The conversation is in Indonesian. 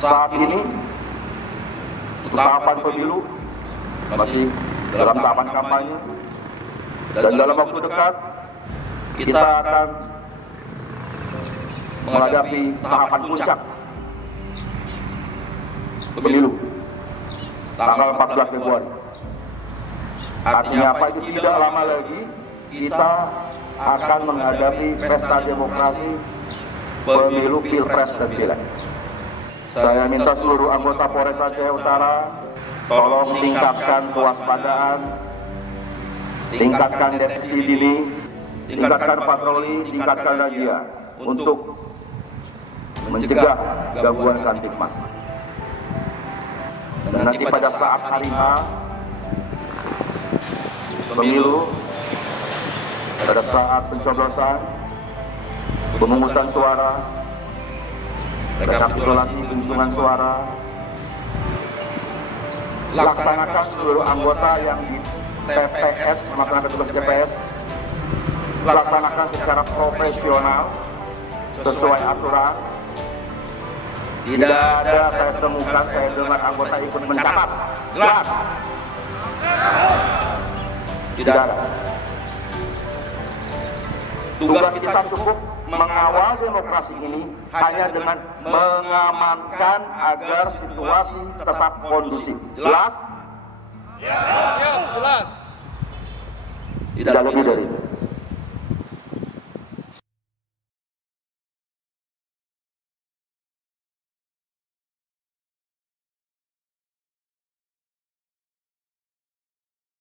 Saat ini tahapan pemilu masih dalam tahapan kampanye, dan dalam waktu dekat kita akan menghadapi tahapan puncak pemilu tanggal 14 Februari. Artinya apa? Itu tidak lama lagi kita akan menghadapi pesta demokrasi pemilu Pilpres dan Pileg. Saya minta seluruh anggota Polres Aceh Utara tolong tingkatkan kewaspadaan, tingkatkan deteksi dini, tingkatkan patroli, tingkatkan razia untuk mencegah gangguan Kamtipmas. Dan nanti pada saat hari H pemilu, pada saat pencoblosan, pemungutan suara, rekapitulasi penghitungan suara, laksanakan seluruh anggota yang di TPS, melaksanakan tugas TPS, laksanakan secara profesional sesuai aturan. Tidak ada saya temukan, saya dengar anggota ikut mencatat. Jelas? Tidak ada. Tugas kita cukup mengawal demokrasi ini hanya dengan mengamankan agar situasi tetap kondusif. Jelas? Ya, jelas. Tidak lebih dari itu.